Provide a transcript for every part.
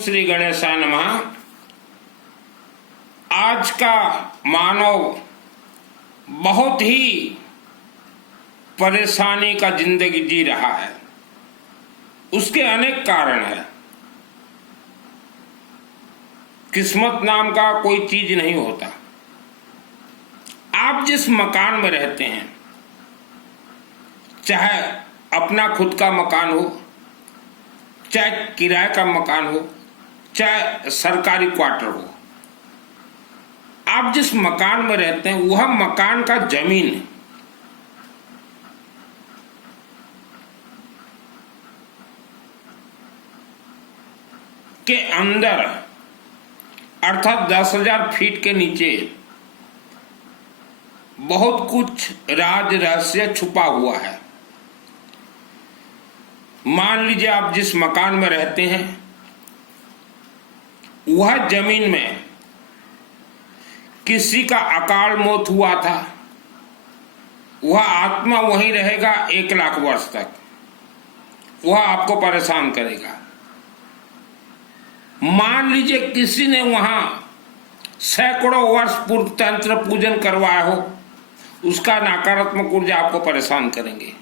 श्री गणेशाय नमः। आज का मानव बहुत ही परेशानी का जिंदगी जी रहा है। उसके अनेक कारण हैं। किस्मत नाम का कोई चीज नहीं होता। आप जिस मकान में रहते हैं, चाहे अपना खुद का मकान हो, चाहे किराए का मकान हो, चाहे सरकारी क्वार्टर हो, आप जिस मकान में रहते हैं वह मकान का जमीन के अंदर अर्थात 10,000 फीट के नीचे बहुत कुछ राज रहस्य छुपा हुआ है। मान लीजिए आप जिस मकान में रहते हैं वह जमीन में किसी का अकाल मौत हुआ था, वह आत्मा वहीं रहेगा 1,00,000 वर्ष तक। वह आपको परेशान करेगा। मान लीजिए किसी ने वहां सैकड़ों वर्ष पूर्व तंत्र पूजन करवाया हो, उसका नकारात्मक ऊर्जा आपको परेशान करेंगे।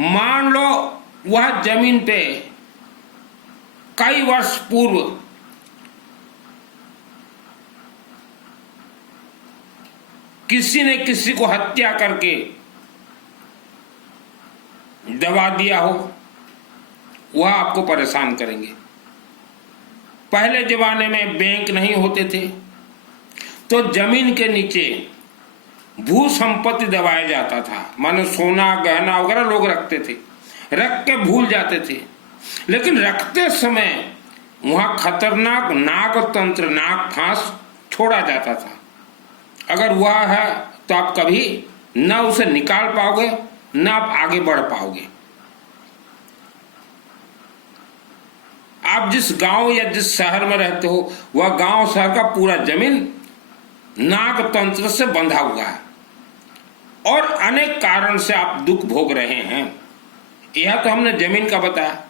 मान लो वह जमीन पे कई वर्ष पूर्व किसी ने किसी को हत्या करके दबा दिया हो, वह आपको परेशान करेंगे। पहले जमाने में बैंक नहीं होते थे तो जमीन के नीचे भू संपत्ति दबाया जाता था। मानो सोना गहना वगैरह लोग रखते थे, रख के भूल जाते थे। लेकिन रखते समय वहां खतरनाक नाग तंत्र, नाग फांस छोड़ा जाता था। अगर वह है तो आप कभी न उसे निकाल पाओगे, न आप आगे बढ़ पाओगे। आप जिस गांव या जिस शहर में रहते हो वह गांव शहर का पूरा जमीन नाग तंत्र से बंधा हुआ है और अनेक कारण से आप दुख भोग रहे हैं। यह तो हमने जमीन का बताया।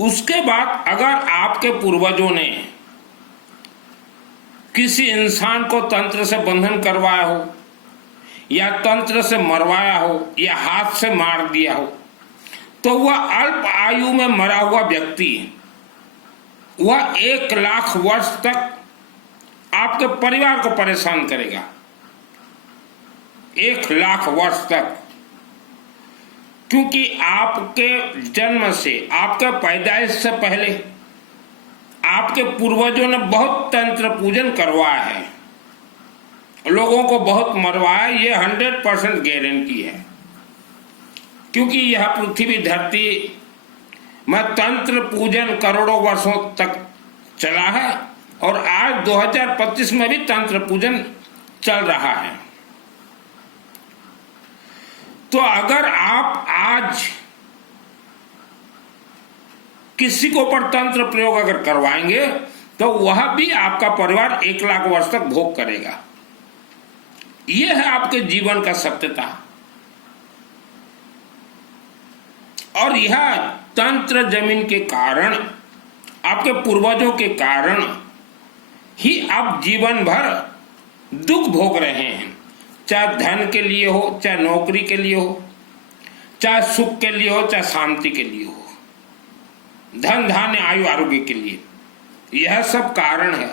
उसके बाद अगर आपके पूर्वजों ने किसी इंसान को तंत्र से बंधन करवाया हो या तंत्र से मरवाया हो या हाथ से मार दिया हो, तो वह अल्प आयु में मरा हुआ व्यक्ति वह 1,00,000 वर्ष तक आपके परिवार को परेशान करेगा। 1,00,000 वर्ष तक। क्योंकि आपके जन्म से, आपके पैदाइश से पहले आपके पूर्वजों ने बहुत तंत्र पूजन करवाया है, लोगों को बहुत मरवाया। ये 100% गारंटी है। क्योंकि यह पृथ्वी धरती में तंत्र पूजन करोड़ों वर्षों तक चला है और आज 2025 में भी तंत्र पूजन चल रहा है। तो अगर आप आज किसी को ऊपर तंत्र प्रयोग अगर करवाएंगे तो वह भी आपका परिवार 1,00,000 वर्ष तक भोग करेगा। यह है आपके जीवन का सत्यता। और यह तंत्र जमीन के कारण, आपके पूर्वजों के कारण ही आप जीवन भर दुख भोग रहे हैं। चाहे धन के लिए हो, चाहे नौकरी के लिए हो, चाहे सुख के लिए हो, चाहे शांति के लिए हो, धन धान्य आयु आरोग्य के लिए। यह सब कारण है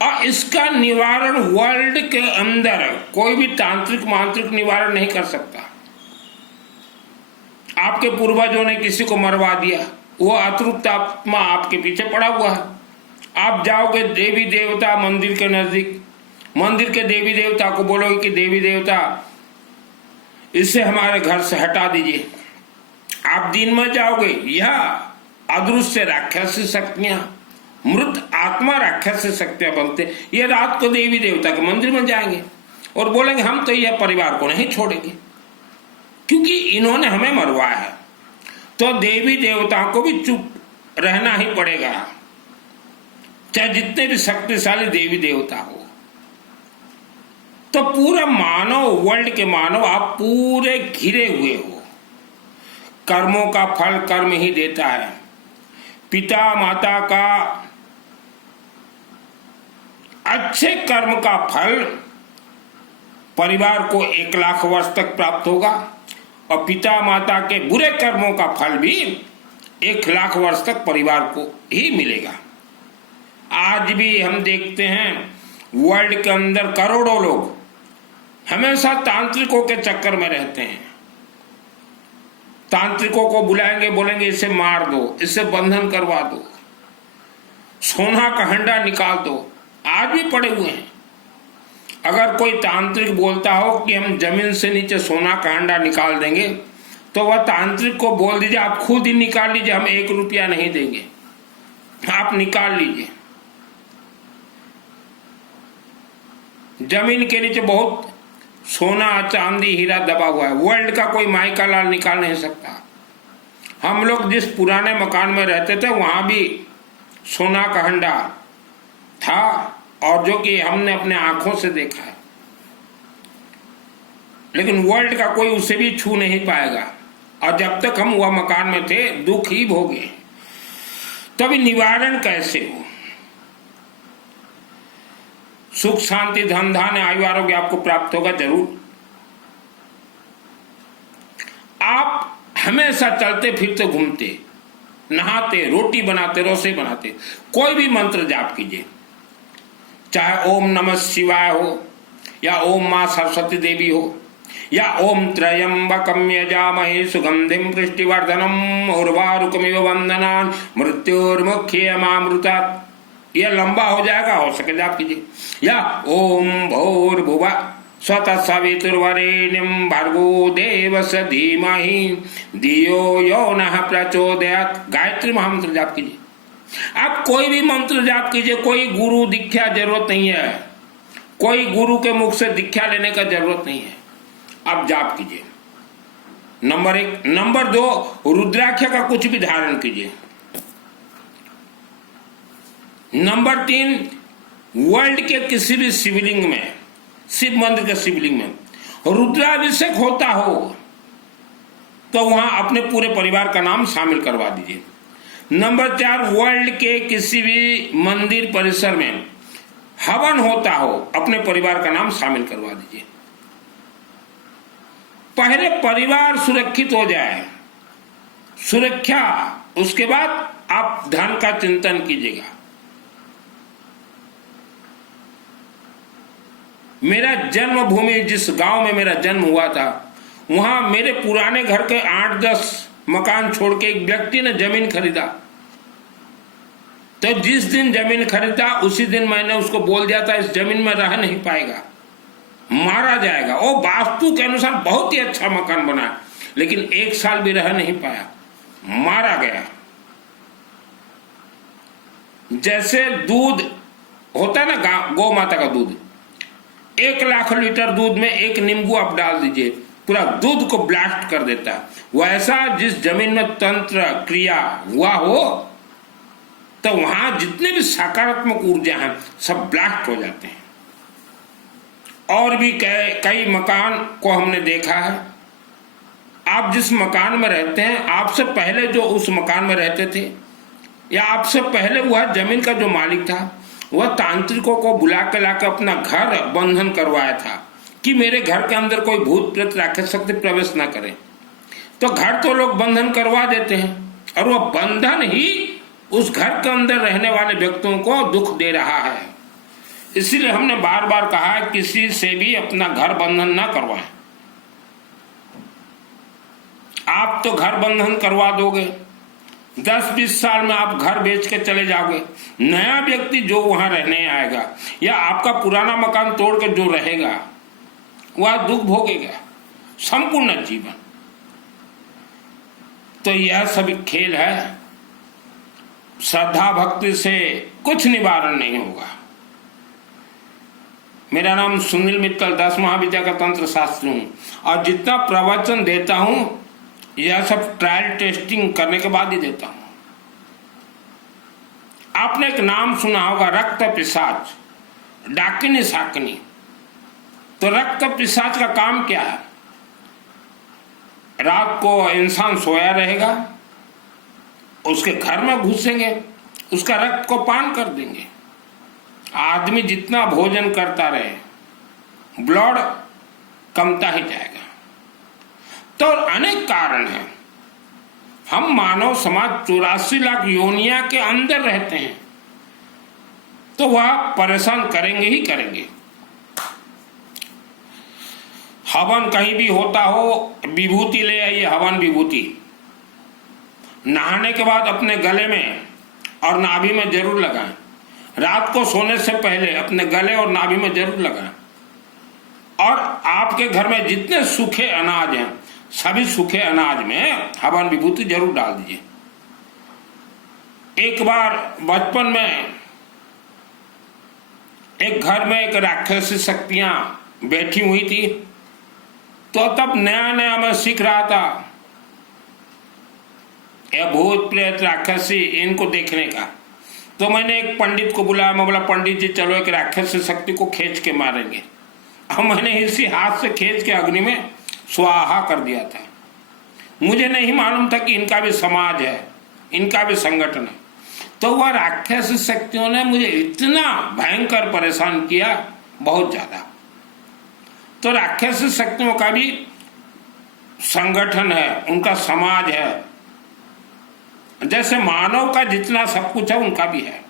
और इसका निवारण वर्ल्ड के अंदर कोई भी तांत्रिक मांत्रिक निवारण नहीं कर सकता। आपके पूर्वजों ने किसी को मरवा दिया, वो अतृप्त आत्मा आपके पीछे पड़ा हुआ है। आप जाओगे देवी देवता मंदिर के नजदीक, मंदिर के देवी देवता को बोलोगे कि देवी देवता इसे हमारे घर से हटा दीजिए। आप दिन में जाओगे, यह अदृश्य राक्षसी शक्तियां, मृत आत्मा राक्षसी शक्तियां बनते, ये रात को देवी देवता के मंदिर में जाएंगे और बोलेंगे हम तो यह परिवार को नहीं छोड़ेंगे क्योंकि इन्होंने हमें मरवाया है। तो देवी देवताओं को भी चुप रहना ही पड़ेगा, चाहे जितने भी शक्तिशाली देवी देवता हो। तो पूरा मानव, वर्ल्ड के मानव आप पूरे घिरे हुए हो। कर्मों का फल कर्म ही देता है। पिता माता का अच्छे कर्म का फल परिवार को 1 लाख वर्ष तक प्राप्त होगा और पिता माता के बुरे कर्मों का फल भी 1 लाख वर्ष तक परिवार को ही मिलेगा। आज भी हम देखते हैं वर्ल्ड के अंदर करोड़ों लोग हमेशा तांत्रिकों के चक्कर में रहते हैं। तांत्रिकों को बुलाएंगे, बोलेंगे इसे मार दो, इससे बंधन करवा दो, सोना का हंडा निकाल दो। आज भी पड़े हुए हैं। अगर कोई तांत्रिक बोलता हो कि हम जमीन से नीचे सोना का हंडा निकाल देंगे, तो वह तांत्रिक को बोल दीजिए आप खुद ही निकाल लीजिए, हम 1 रुपया नहीं देंगे, आप निकाल लीजिए। जमीन के नीचे बहुत सोना चांदी हीरा दबा हुआ है, वर्ल्ड का कोई माई का लाल निकाल नहीं सकता। हम लोग जिस पुराने मकान में रहते थे वहां भी सोना का हंडा था, और जो कि हमने अपने आंखों से देखा है, लेकिन वर्ल्ड का कोई उसे भी छू नहीं पाएगा। और जब तक हम वह मकान में थे दुख ही भोगे। तभी निवारण कैसे हो? सुख शांति धन धान्य आयु आरोग्य आपको प्राप्त होगा जरूर। आप हमेशा चलते फिरते घूमते नहाते रोटी बनाते रसोई बनाते कोई भी मंत्र जाप कीजिए, चाहे ओम नमः शिवाय हो या ओम मां सरस्वती देवी हो या ओम त्र्यंबकम यजामहे सुगंधिम पुष्टिवर्धनम उर्वारुकमिव वंदनान् मृत्युर्मुख्यमामृतात्। यह लंबा हो जाएगा, हो सके जाप कीजिए। या ओम भूर्भुवः स्वतः सवितुर्वरेण्यं भर्गो देवस्य धीमहि धियो यो नः प्रचोदयात्। गायत्री महामंत्र जाप कीजिए। आप कोई भी मंत्र जाप कीजिए, कोई गुरु दीक्षा जरूरत नहीं है, कोई गुरु के मुख से दीक्षा लेने का जरूरत नहीं है, आप जाप कीजिए। नंबर 1। नंबर 2, रुद्राक्ष का कुछ भी धारण कीजिए। नंबर 3, वर्ल्ड के किसी भी शिवलिंग में, शिव मंदिर के शिवलिंग में रुद्राभिषेक होता हो तो वहां अपने पूरे परिवार का नाम शामिल करवा दीजिए। नंबर 4, वर्ल्ड के किसी भी मंदिर परिसर में हवन होता हो, अपने परिवार का नाम शामिल करवा दीजिए। पहले परिवार सुरक्षित हो जाए, सुरक्षा, उसके बाद आप धन का चिंतन कीजिएगा। मेरा जन्मभूमि, जिस गांव में मेरा जन्म हुआ था, वहां मेरे पुराने घर के 8-10 मकान छोड़ के एक व्यक्ति ने जमीन खरीदा। तो जिस दिन जमीन खरीदा उसी दिन मैंने उसको बोल दिया था इस जमीन में रह नहीं पाएगा, मारा जाएगा। वो वास्तु के अनुसार बहुत ही अच्छा मकान बना, लेकिन 1 साल भी रह नहीं पाया, मारा गया। जैसे दूध होता है ना, गौ माता का दूध, 1 लाख लीटर दूध में 1 नींबू आप डाल दीजिए, पूरा दूध को ब्लास्ट कर देता है। वैसा जिस जमीन में तंत्र क्रिया हुआ हो तो वहां जितने भी सकारात्मक ऊर्जा हैं सब ब्लास्ट हो जाते हैं। और भी कई मकान को हमने देखा है। आप जिस मकान में रहते हैं, आपसे पहले जो उस मकान में रहते थे या आपसे पहले वह जमीन का जो मालिक था, वह तांत्रिकों को बुला के लाकर अपना घर बंधन करवाया था कि मेरे घर के अंदर कोई भूत प्रेत राक्षस शक्ति प्रवेश ना करे। तो घर तो लोग बंधन करवा देते हैं और वह बंधन ही उस घर के अंदर रहने वाले व्यक्तियों को दुख दे रहा है। इसीलिए हमने बार बार कहा है किसी से भी अपना घर बंधन ना करवाएं। आप तो घर बंधन करवा दोगे, 10-20 साल में आप घर बेच के चले जाओगे। नया व्यक्ति जो वहां रहने आएगा या आपका पुराना मकान तोड़ के जो रहेगा वह दुख भोगेगा संपूर्ण जीवन। तो यह सभी खेल है, श्रद्धा भक्ति से कुछ निवारण नहीं होगा। मेरा नाम सुनील मित्तल, 10 महाविद्या का तंत्र शास्त्री हूं और जितना प्रवचन देता हूं यह सब ट्रायल टेस्टिंग करने के बाद ही देता हूं। आपने एक नाम सुना होगा, रक्त पिशाच, डाकिनी शाकिनी। तो रक्त पिशाच का काम क्या है? रात को इंसान सोया रहेगा, उसके घर में घुसेंगे, उसका रक्त को पान कर देंगे। आदमी जितना भोजन करता रहे, ब्लड कमता ही जाएगा। तो अनेक कारण हैं। हम मानव समाज 84 लाख योनिया के अंदर रहते हैं, तो वह परेशान करेंगे ही करेंगे। हवन कहीं भी होता हो, विभूति ले आइए, हवन विभूति नहाने के बाद अपने गले में और नाभि में जरूर लगाएं। रात को सोने से पहले अपने गले और नाभि में जरूर लगाएं। और आपके घर में जितने सूखे अनाज हैं, सभी सूखे अनाज में हवन विभूति जरूर डाल दीजिए। एक बार बचपन में एक घर में एक राक्षसी शक्तियां बैठी हुई थी, तो तब नया नया मैं सीख रहा था यह भूत प्रेत राक्षसी इनको देखने का। तो मैंने एक पंडित को बुलाया। मैं बोला, पंडित जी चलो एक राक्षसी शक्ति को खींच के मारेंगे। और मैंने इसी हाथ से खींच के अग्नि में स्वाहा कर दिया था। मुझे नहीं मालूम था कि इनका भी समाज है, इनका भी संगठन है। तो वह राक्षसी शक्तियों ने मुझे इतना भयंकर परेशान किया, बहुत ज्यादा। तो राक्षसी शक्तियों का भी संगठन है, उनका समाज है। जैसे मानव का जितना सब कुछ है, उनका भी है।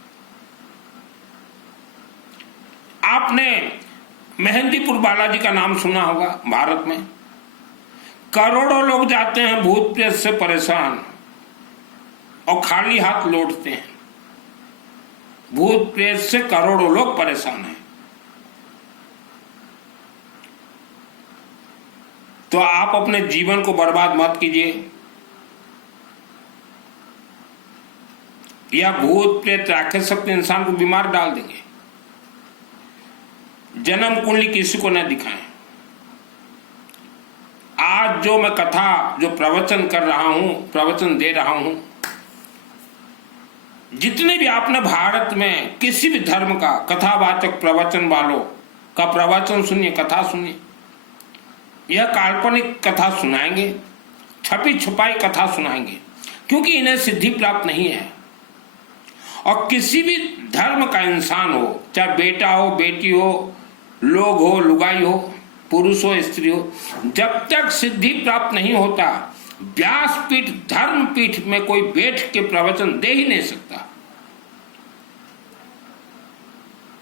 आपने मेहंदीपुर बालाजी का नाम सुना होगा। भारत में करोड़ों लोग जाते हैं भूत प्रेत से परेशान और खाली हाथ लौटते हैं। भूत प्रेत से करोड़ों लोग परेशान हैं। तो आप अपने जीवन को बर्बाद मत कीजिए। या भूत प्रेत राक्षस शक्ति इंसान को बीमार डाल देंगे। जन्म कुंडली किसी को न दिखाएं। आज जो मैं कथा, जो प्रवचन कर रहा हूं, प्रवचन दे रहा हूं, जितने भी आपने भारत में किसी भी धर्म का कथावाचक प्रवचन वालों का प्रवचन सुनिए, कथा सुनिए। यह काल्पनिक कथा सुनाएंगे, छपी छुपाई कथा सुनाएंगे, क्योंकि इन्हें सिद्धि प्राप्त नहीं है। और किसी भी धर्म का इंसान हो, चाहे बेटा हो, बेटी हो, लोग हो, लुगाई हो, पुरुष हो, स्त्री हो, जब तक सिद्धि प्राप्त नहीं होता, व्यासपीठ धर्म पीठ में कोई बैठ के प्रवचन दे ही नहीं सकता।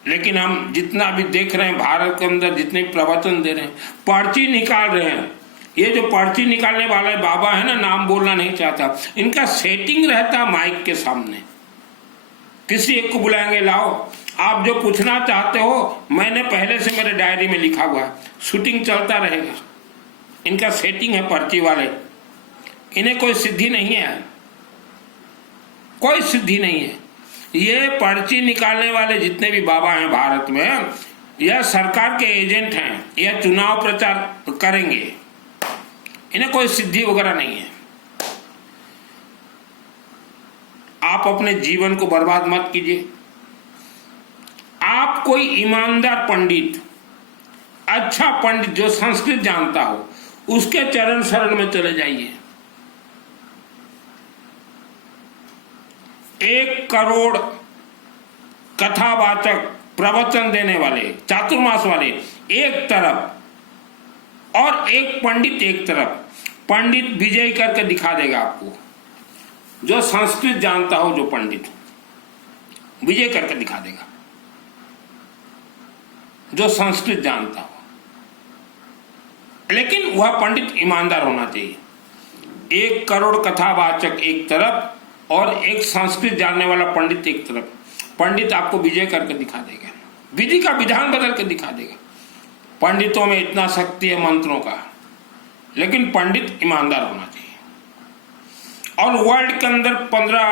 लेकिन हम जितना भी देख रहे हैं भारत के अंदर, जितने प्रवचन दे रहे हैं, पर्ची निकाल रहे हैं। ये जो पर्ची निकालने वाले बाबा है ना, नाम बोलना नहीं चाहता, इनका सेटिंग रहता माइक के सामने। किसी एक को बुलाएंगे, लाओ आप जो पूछना चाहते हो, मैंने पहले से मेरे डायरी में लिखा हुआ है, शूटिंग चलता रहेगा। इनका सेटिंग है पर्ची वाले। इन्हें कोई सिद्धि नहीं है, कोई सिद्धि नहीं है। ये पर्ची निकालने वाले जितने भी बाबा हैं भारत में, यह सरकार के एजेंट हैं, यह चुनाव प्रचार करेंगे। इन्हें कोई सिद्धि वगैरह नहीं है। आप अपने जीवन को बर्बाद मत कीजिए। आप कोई ईमानदार पंडित, अच्छा पंडित जो संस्कृत जानता हो, उसके चरण शरण में चले जाइए। 1 करोड़ कथावाचक प्रवचन देने वाले, चातुर्मास वाले एक तरफ और एक पंडित एक तरफ। पंडित विजय करके दिखा देगा आपको। जो संस्कृत जानता हो, जो पंडित विजय करके दिखा देगा, जो संस्कृत जानता हो। लेकिन वह पंडित ईमानदार होना चाहिए। 1 करोड़ कथावाचक एक तरफ और एक संस्कृत जानने वाला पंडित एक तरफ। पंडित आपको विजय करके दिखा देगा, विधि का विधान बदल के दिखा देगा। पंडितों में इतना शक्ति है मंत्रों का, लेकिन पंडित ईमानदार होना चाहिए। और वर्ल्ड के अंदर 15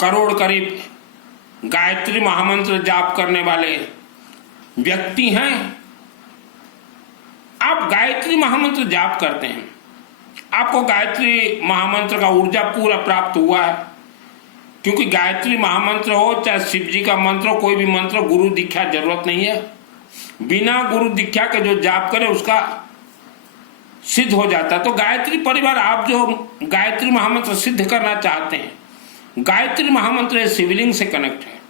करोड़ करीब गायत्री महामंत्र जाप करने वाले व्यक्ति हैं। आप गायत्री महामंत्र जाप करते हैं, आपको गायत्री महामंत्र का ऊर्जा पूरा प्राप्त हुआ है। क्योंकि गायत्री महामंत्र हो, चाहे शिव जी का मंत्र हो, कोई भी मंत्र, गुरु दीक्षा जरूरत नहीं है। बिना गुरु दीक्षा के जो जाप करे उसका सिद्ध हो जाता है। तो गायत्री परिवार, आप जो गायत्री महामंत्र सिद्ध करना चाहते हैं, गायत्री महामंत्र शिवलिंग से कनेक्ट है,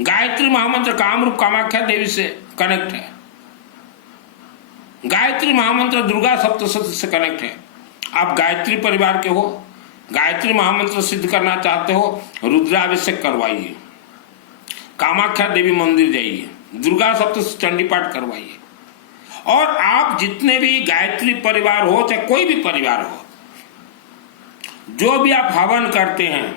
गायत्री महामंत्र कामरूप कामाख्या देवी से कनेक्ट है, गायत्री महामंत्र दुर्गा सप्तशती से कनेक्ट है। आप गायत्री परिवार के हो, गायत्री महामंत्र सिद्ध करना चाहते हो, रुद्राभिषेक करवाइए, कामाख्या देवी मंदिर जाइए, दुर्गा सप्तशती चंडी पाठ करवाइए। और आप जितने भी गायत्री परिवार हो, चाहे कोई भी परिवार हो, जो भी आप हवन करते हैं,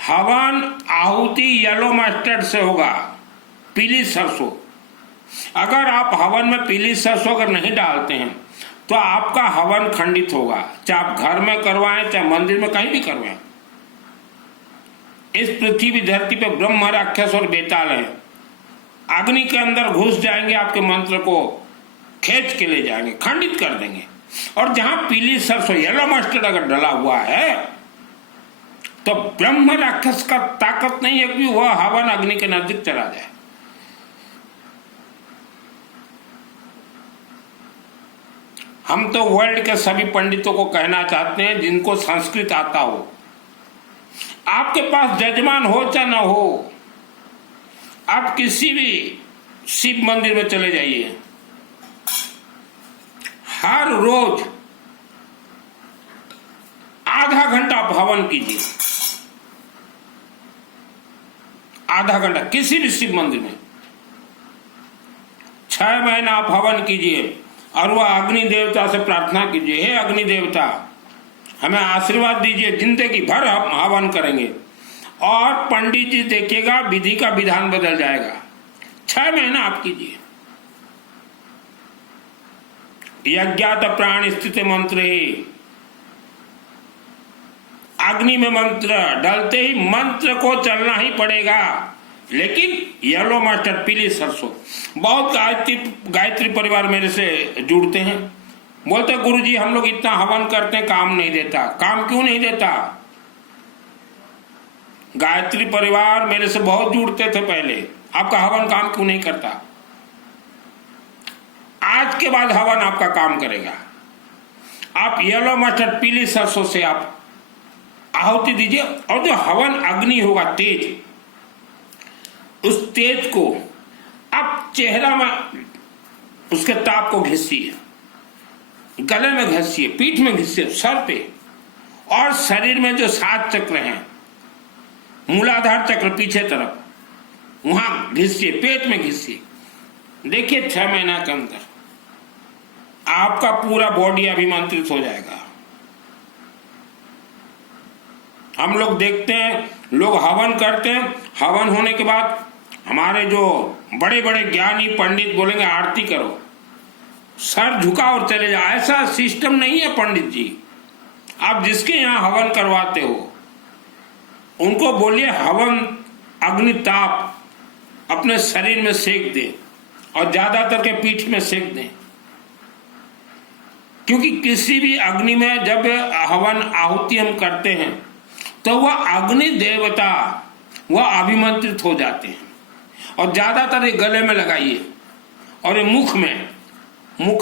हवन आहुति येलो मस्टर्ड से होगा, पीली सरसों। अगर आप हवन में पीली सरसों अगर नहीं डालते हैं तो आपका हवन खंडित होगा, चाहे आप घर में करवाएं चाहे मंदिर में, कहीं भी करवाएं। इस पृथ्वी धरती पे ब्रह्म राक्षस और बेताल है, अग्नि के अंदर घुस जाएंगे, आपके मंत्र को खींच के ले जाएंगे, खंडित कर देंगे। और जहां पीली सरसों येलो मस्टर्ड अगर डला हुआ है तो ब्रह्म राक्षस का ताकत नहीं है कि वह हवन अग्नि के नजदीक चला जाए। हम तो वर्ल्ड के सभी पंडितों को कहना चाहते हैं जिनको संस्कृत आता हो, आपके पास जजमान हो चाहे ना हो, आप किसी भी शिव मंदिर में चले जाइए, हर रोज आधा घंटा आप हवन कीजिए, आधा घंटा किसी भी शिव मंदिर में। 6 महीना आप हवन कीजिए और वह अग्नि देवता से प्रार्थना कीजिए, हे अग्नि देवता हमें आशीर्वाद दीजिए, जिंदगी भर हम हवन करेंगे। और पंडित जी देखिएगा, विधि का विधान बदल जाएगा। 6 महीना आप कीजिए। यज्ञात प्राण स्थित मंत्र ही, अग्नि में मंत्र डालते ही मंत्र को चलना ही पड़ेगा। लेकिन येलो मस्टर्ड, पीली सरसों। बहुत गायत्री परिवार मेरे से जुड़ते हैं, बोलते गुरुजी हम लोग इतना हवन करते हैं, काम नहीं देता। काम क्यों नहीं देता? गायत्री परिवार मेरे से बहुत जुड़ते थे पहले, आपका हवन काम क्यों नहीं करता? आज के बाद हवन आपका काम करेगा। आप येलो मस्टर्ड, पीली सरसों से आप आहुति दीजिए। और जो हवन अग्नि होगा तेज, उस तेज को आप चेहरा में उसके ताप को घिसिए, गले में घिसिए, पीठ में घिसिए, सर पे, और शरीर में जो 7 चक्र हैं, मूलाधार चक्र पीछे तरफ, वहां घिसिए, पेट में घिसिए। देखिए 6 महीना के अंदर आपका पूरा बॉडी अभिमंत्रित हो जाएगा। हम लोग देखते हैं, लोग हवन करते हैं, हवन होने के बाद हमारे जो बड़े बड़े ज्ञानी पंडित बोलेंगे आरती करो, सर झुका और चले जाओ। ऐसा सिस्टम नहीं है पंडित जी। आप जिसके यहाँ हवन करवाते हो उनको बोलिए हवन अग्नि ताप अपने शरीर में सेक दे, और ज्यादातर के पीठ में सेक दें। क्योंकि किसी भी अग्नि में जब हवन आहुति हम करते हैं तो वह अग्नि देवता वह अभिमंत्रित हो जाते हैं। और ज्यादातर ये गले में लगाइए, और ये मुख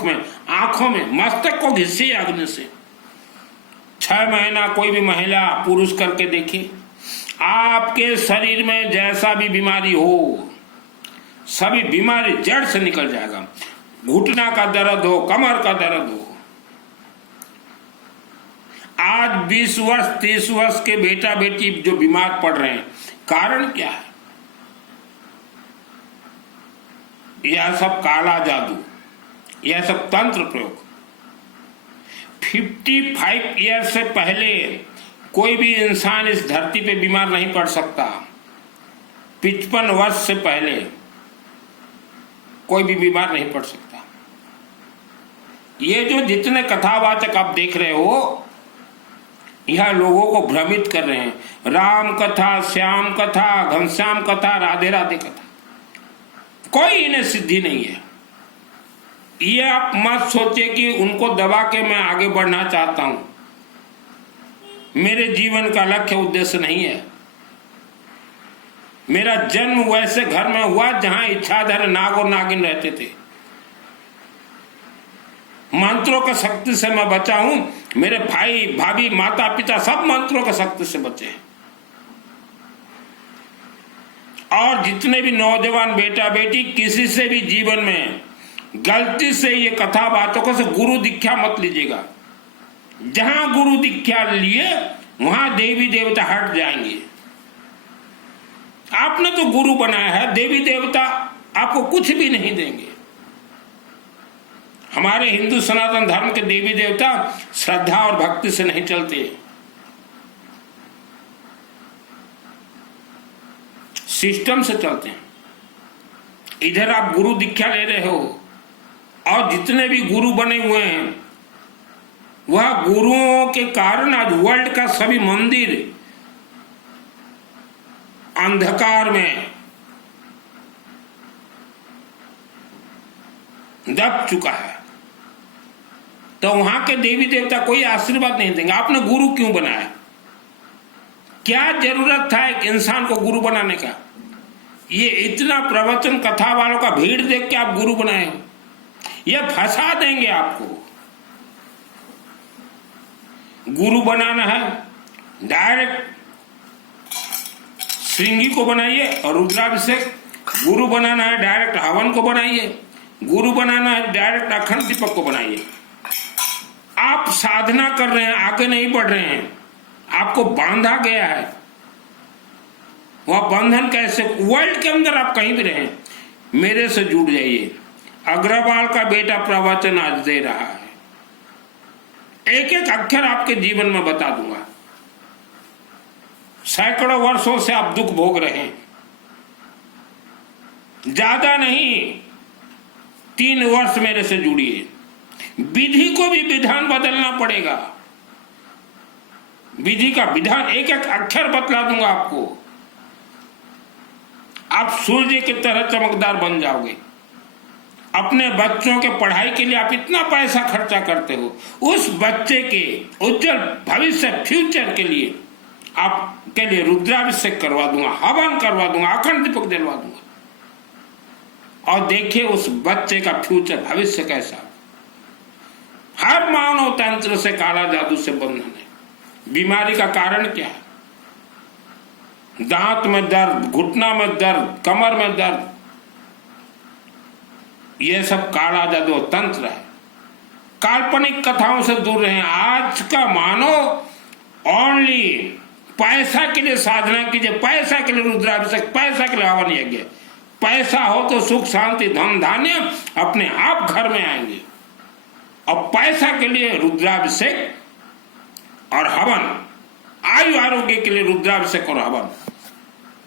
में, आंखों में, मस्तक को घिसिए अग्नि से। 6 महीना कोई भी महिला पुरुष करके देखिए, आपके शरीर में जैसा भी बीमारी हो, सभी बीमारी जड़ से निकल जाएगा। घुटना का दर्द हो, कमर का दर्द हो। आज 20 वर्ष 30 वर्ष के बेटा बेटी जो बीमार पड़ रहे हैं, कारण क्या है? यह सब काला जादू, यह सब तंत्र प्रयोग। 55 ईयर से पहले कोई भी इंसान इस धरती पे बीमार नहीं पड़ सकता। 55 वर्ष से पहले कोई भी बीमार नहीं पड़ सकता। ये जो जितने कथावाचक आप देख रहे हो, यह लोगों को भ्रमित कर रहे हैं। राम कथा, श्याम कथा, घनश्याम कथा, राधे राधे कथा, कोई इन्हें सिद्धि नहीं है। ये आप मत सोचिए कि उनको दबा के मैं आगे बढ़ना चाहता हूं। मेरे जीवन का लक्ष्य उद्देश्य नहीं है। मेरा जन्म वैसे घर में हुआ जहां इच्छाधारी नाग और नागिन रहते थे। मंत्रों की शक्ति से मैं बचा हूं, मेरे भाई भाभी माता पिता सब मंत्रों की शक्ति से बचे हैं। और जितने भी नौजवान बेटा बेटी किसी से भी जीवन में गलती से ये कथा बातों को से गुरु दीक्षा मत लीजिएगा। जहां गुरु दीक्षा लिए वहां देवी देवता हट जाएंगे। आपने तो गुरु बनाया है, देवी देवता आपको कुछ भी नहीं देंगे। हमारे हिंदू सनातन धर्म के देवी देवता श्रद्धा और भक्ति से नहीं चलते, सिस्टम से चलते हैं। इधर आप गुरु दीक्षा ले रहे हो और जितने भी गुरु बने हुए हैं वह गुरुओं के कारण आज वर्ल्ड का सभी मंदिर अंधकार में दब चुका है। तो वहां के देवी देवता कोई आशीर्वाद नहीं देंगे। आपने गुरु क्यों बनाया? क्या जरूरत था एक इंसान को गुरु बनाने का? ये इतना प्रवचन कथा वालों का भीड़ देख के आप गुरु बनाए हो, ये फंसा देंगे आपको। गुरु बनाना है डायरेक्ट श्रृंगी को बनाइए और रुद्राभिषेक। गुरु बनाना है डायरेक्ट हवन को बनाइए। गुरु बनाना है डायरेक्ट अखंड दीपक को बनाइए। आप साधना कर रहे हैं, आगे नहीं बढ़ रहे हैं, आपको बांधा गया है। वह बंधन कैसे? वर्ल्ड के अंदर आप कहीं भी रहें, मेरे से जुड़ जाइए। अग्रवाल का बेटा प्रवचन आज दे रहा है, एक एक अक्षर आपके जीवन में बता दूंगा। सैकड़ों वर्षों से आप दुख भोग रहे हैं, ज्यादा नहीं 3 वर्ष मेरे से जुड़िए। विधि को भी विधान बदलना पड़ेगा। विधि का विधान एक एक अक्षर बतला दूंगा आपको। आप सूर्य की तरह चमकदार बन जाओगे। अपने बच्चों के पढ़ाई के लिए आप इतना पैसा खर्चा करते हो, उस बच्चे के उज्जवल भविष्य फ्यूचर के लिए आपके लिए रुद्राभिषेक करवा दूंगा, हवन करवा दूंगा, अखंड दीपक दिलवा दूंगा। और देखिए उस बच्चे का फ्यूचर भविष्य कैसा। हर मानव तंत्र से काला जादू से बंधन है। बीमारी का कारण क्या है? दांत में दर्द, घुटना में दर्द, कमर में दर्द, यह सब काला जादू तंत्र है। काल्पनिक कथाओं से दूर रहें। आज का मानव ओनली पैसा के लिए साधना कीजिए, पैसा के लिए रुद्राभिषेक, पैसा के लिए हवन यज्ञ। पैसा हो तो सुख शांति धन धान्य अपने आप घर में आएंगे। और पैसा के लिए रुद्राभिषेक और हवन, आयु आरोग्य के लिए रुद्राभिषेक और हवन।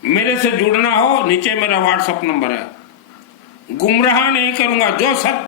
मेरे से जुड़ना हो, नीचे मेरा व्हाट्सएप नंबर है। गुमराह नहीं करूंगा, जो सत्य